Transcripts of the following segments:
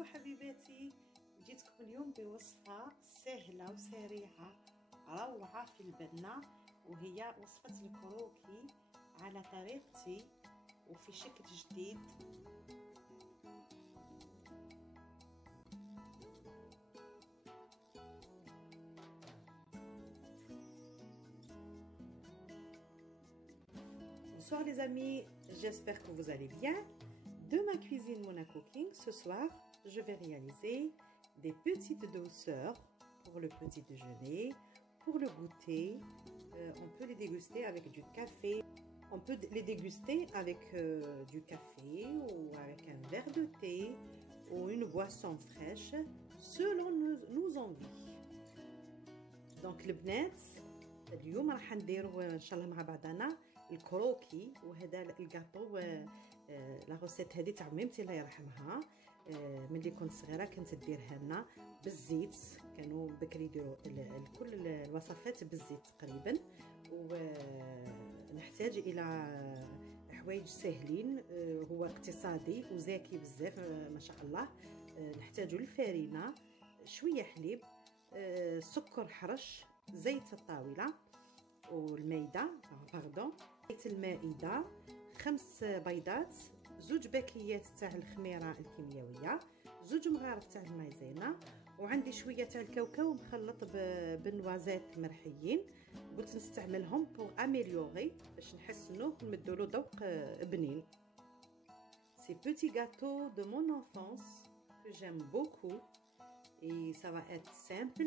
عليكم حبيباتي. جيتكم اليوم بوصفة سهلة وسريعة روعة في البنة، وهي وصفة الكروكي على طريقتي وفي شكل جديد. Bonsoir les amis, j'espère que vous allez bien. De ma cuisine Mona Cooking, ce soir, je vais réaliser des petites douceurs pour le petit déjeuner, pour le goûter. On peut les déguster avec du café. On peut les déguster avec du café ou avec un verre de thé ou une boisson fraîche, selon nos envies. Donc البنات اليوم راح نديرو ان شاء الله مع بعضنا الكروكي، وهذا الكاطو لا روسيت هذه تاع ميمتي الله يرحمها. ملي كنت صغيره كانت ديرها لنا بالزيت، كانوا بكري يديروا كل الوصفات بالزيت تقريبا، ونحتاج الى حوايج سهلين. هو اقتصادي وزاكي بزاف ما شاء الله. نحتاجوا الفارينه، شويه حليب، سكر حرش، زيت الطاوله والمايده زيت المائده، 5 بيضات، 2 باكيات تاع الخميره الكيميائيه، 2 مغارف تاع المايزينا، وعندي شويه تاع الكاوكاو مخلط بنوازات مرحيين. قلت نستعملهم بور اميليوري باش نحسنوه ونمدوا له ذوق بنين. سي بوتي غاتو دو مون انفانس que j'aime beaucoup et ça va être simple,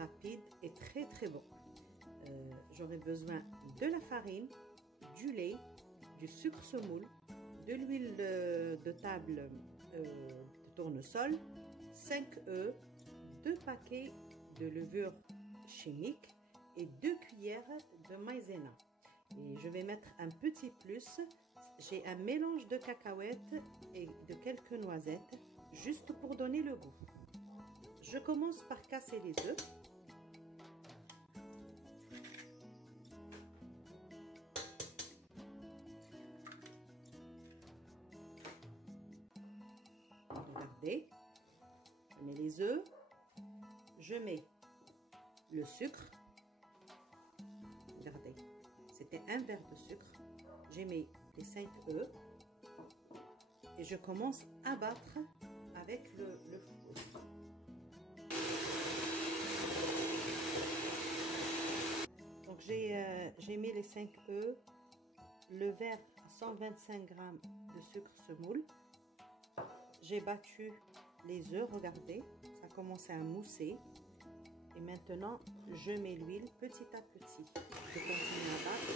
rapide et très très bon. J'aurai besoin de la farine, du lait, du sucre semoule, de l'huile de table de tournesol, 5 œufs, 2 paquets de levure chimique et 2 cuillères de maïzena. Et je vais mettre un petit plus, j'ai un mélange de cacahuètes et de quelques noisettes, juste pour donner le goût. Je commence par casser les œufs. Regardez, je mets les œufs, je mets le sucre. Regardez, c'était un verre de sucre. J'ai mis les 5 œufs et je commence à battre avec le four. Donc j'ai mis les 5 œufs, le verre à 125 g de sucre semoule. J'ai battu les œufs, regardez, ça commence à mousser. Et maintenant, je mets l'huile petit à petit. Je continue à battre.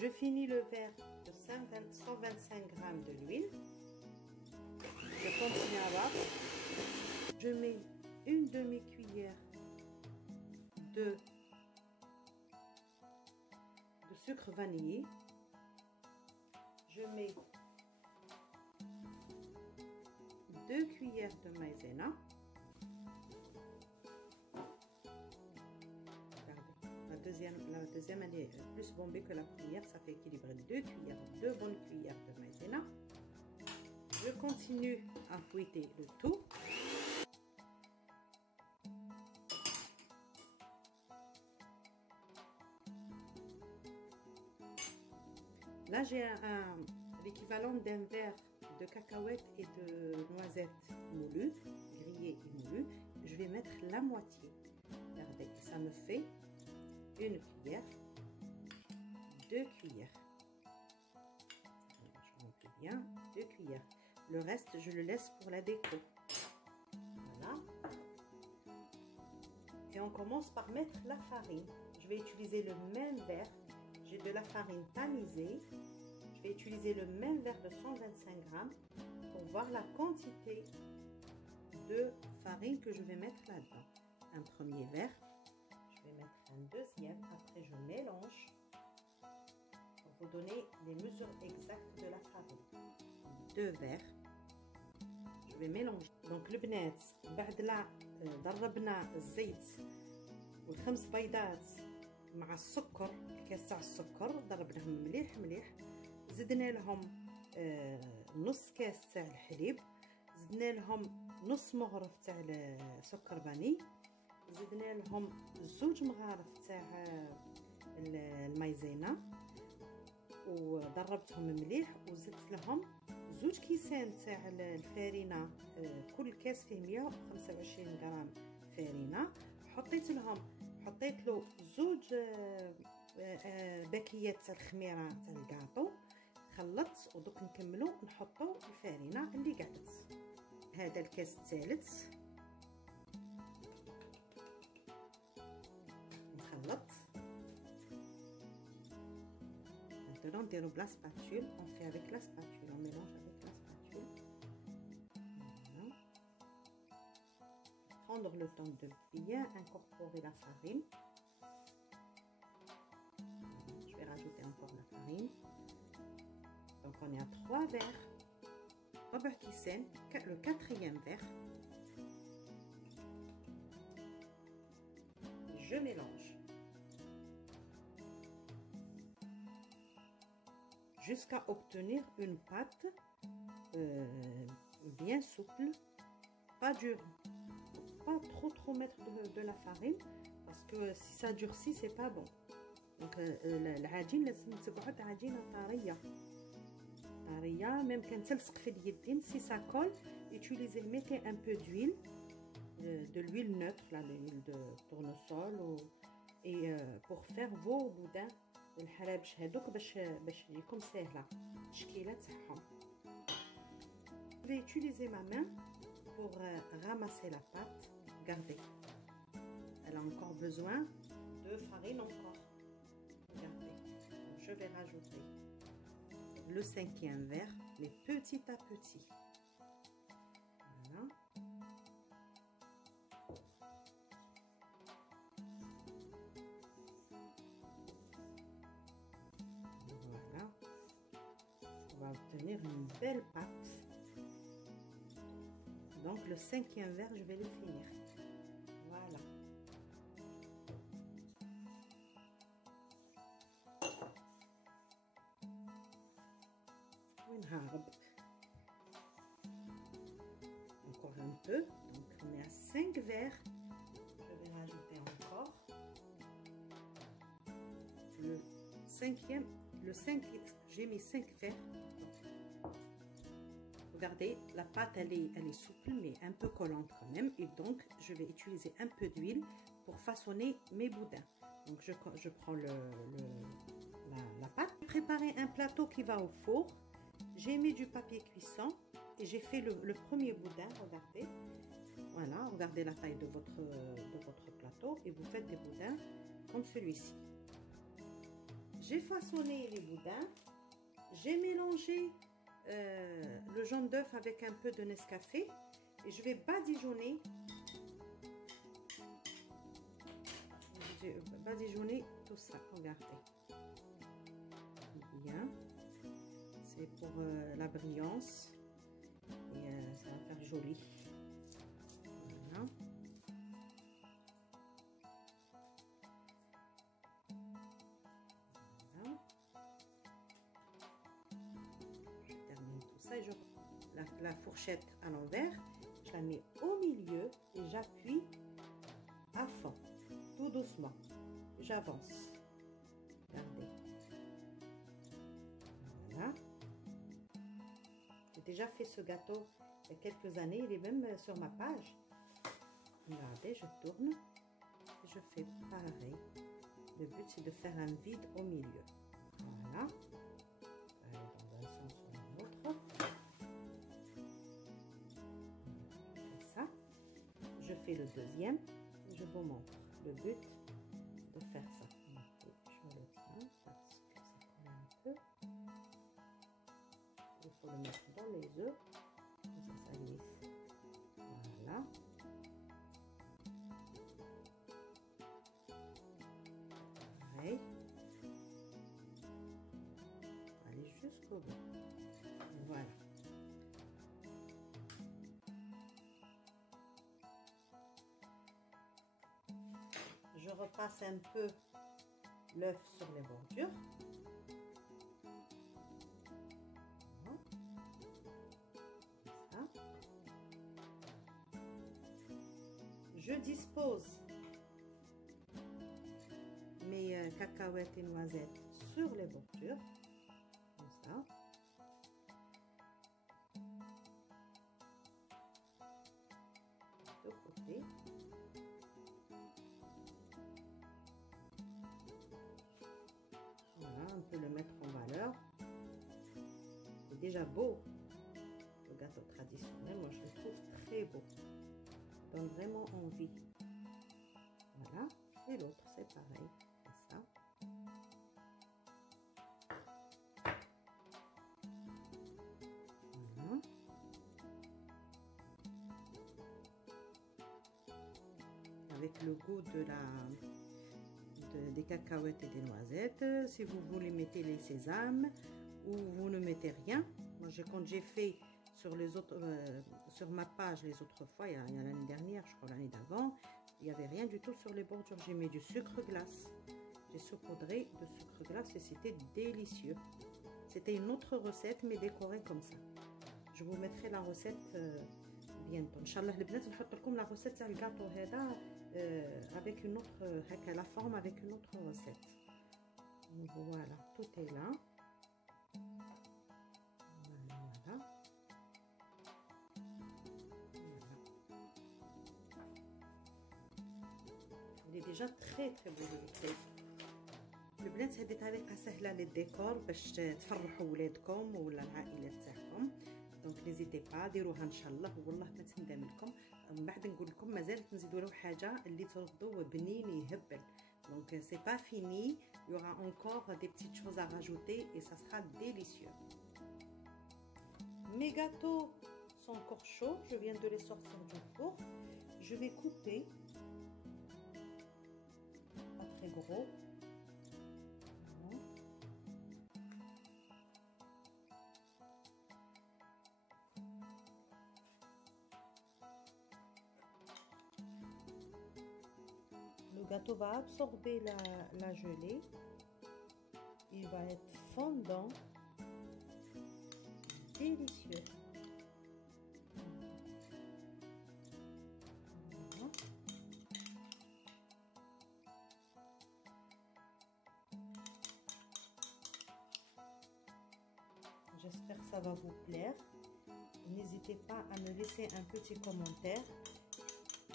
Je finis le verre de 125 g de l'huile. Je continue à battre. Je mets une demi-cuillère de sucre vanillé. Je mets 2 cuillères de maïzena. La deuxième elle est plus bombée que la première, ça fait équilibrer 2 bonnes cuillères de maïzena. Je continue à fouetter le tout. Là j'ai l'équivalent d'un verre de cacahuètes et de noisettes moulues, grillées et moulues. Je vais mettre la moitié. Regardez, ça me fait 1 cuillère, 2 cuillères. Je remplis bien, 2 cuillères. Le reste, je le laisse pour la déco. Voilà. Et on commence par mettre la farine. Je vais utiliser le même verre. J'ai de la farine tamisée. Je vais utiliser le même verre de 125 g pour voir la quantité de farine que je vais mettre là-dedans. Un premier verre. Je vais mettre un deuxième. Après, je mélange. faut donner les mesures exactes de la farine. 2 verres. Je vais mélanger. Donc البنات بعد لا ضربنا الزيت والخمس بيضات مع السكر، الكاس تاع السكر ضربناهم مليح مليح. زدنا لهم نص كاس تاع الحليب، زدنا لهم نص مغرف تاع سكر فاني، زدنا لهم 2 مغارف تاع المايزينا وضربتهم مليح، وزدت لهم 2 كيسان تاع الفارينه، كل كاس فيه 125 غرام فارينه. حطيت له 2 باكيات تاع الخميره تاع الكاطو، خلطت ودوك نكملو نحطو الفارينه اللي قعدت. هذا الكاس الثالث نخلط. Maintenant, on déroule la spatule, on fait avec la spatule, on mélange avec la spatule. Voilà. Prendre le temps de bien incorporer la farine. Je vais rajouter encore la farine. Donc on est à 3 verres. Le 4e verre. Je mélange. Jusqu'à obtenir une pâte bien souple, pas dure. Pas trop mettre de la farine parce que si ça durcit c'est pas bon. Donc العجين لازم تقعد عجينه طريه même كان تلصق في اليدين. Si ça colle, utilisez, mettez un peu d'huile, de l'huile neutre, l'huile de tournesol, et pour faire vos boudins الحرابش هذوك باش يجيكم ساهله التشكيله تاعهم. Je vais utiliser ma main pour ramasser la pâte. Regardez, elle a encore besoin de farine encore. Regardez, donc je vais rajouter le 5e verre, mais petit à petit. Voilà. Voilà. On va obtenir une belle pâte. Donc le 5e verre, je vais le finir. Voilà. Encore un peu. Donc on est à 5 verres. Je vais rajouter encore le 5e. Le 5, j'ai mis 5 verres. Regardez, la pâte elle est souple mais un peu collante quand même, et donc je vais utiliser un peu d'huile pour façonner mes boudins. Donc je prends la pâte. J'ai préparé un plateau qui va au four. J'ai mis du papier cuisson et j'ai fait le premier boudin. Regardez, voilà, regardez la taille de votre plateau et vous faites des boudins comme celui-ci. J'ai façonné les boudins. J'ai mélangé le jaune d'œuf avec un peu de Nescafé et je vais badigeonner tout ça. Regardez bien, c'est pour la brillance et ça va faire joli. Voilà. La fourchette à l'envers, je la mets au milieu et j'appuie à fond, tout doucement. J'avance. Regardez. Voilà. J'ai déjà fait ce gâteau il y a quelques années, il est même sur ma page. Regardez, je tourne et je fais pareil. Le but c'est de faire un vide au milieu. Voilà. Allez, dans un sens ou dans l'autre. Je fais le deuxième, je vous montre le but de faire ça. Je le tiens parce que ça colle un peu. Il faut le mettre dans les œufs, ça glisse. Voilà. Pareil. trop beau. Voilà. Je repasse un peu l'œuf sur les bordures. Voilà. Ça. Je dispose mes cacahuètes et noisettes sur les bordures, comme ça. De côté. Voilà, on peut le mettre en valeur. C'est déjà beau, le gâteau traditionnel. Moi, je le trouve très beau. Ça donne vraiment envie. Voilà, et l'autre, c'est pareil. Ça. Voilà. Avec le goût des cacahuètes et des noisettes. Si vous voulez, mettez les sésames ou vous ne mettez rien. Moi, quand j'ai fait sur les autres, sur ma page les autres fois, il y a l'année dernière, je crois l'année d'avant, il n'y avait rien du tout sur les bordures. J'ai mis du sucre glace. J'ai saupoudré de sucre glace et c'était délicieux. C'était une autre recette, mais décorée comme ça. Je vous mettrai la recette bientôt. Inch'Allah, les bnat, نحط لكم la recette تاع الجاتو هذا avec une autre, la forme avec une autre recette. Voilà, tout est là. Voilà. Il est déjà très beau le البنات. هذه طريقه سهله للديكور باش تفرحوا ولادكم ولا العائلات تاعكم. دونك نيزيتي با ديروها ان شاء الله والله ما تندم لكم. من بعد نقول لكم مازالت نزيدوا له حاجه اللي تردوا بنين يهبل. دونك سي با فيني, il y aura encore des petites choses à rajouter et ça sera délicieux. Mes gâteaux sont encore chauds, je viens de les sortir du four. Je vais couper, pas très gros. Le gâteau va absorber la gelée. Il va être fondant, délicieux. Voilà. J'espère que ça va vous plaire. N'hésitez pas à me laisser un petit commentaire,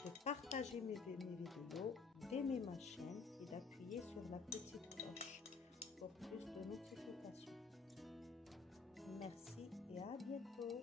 de partager mes vidéos, d'aimer ma chaîne et d'appuyer sur la petite cloche pour plus de notifications. Merci et à bientôt.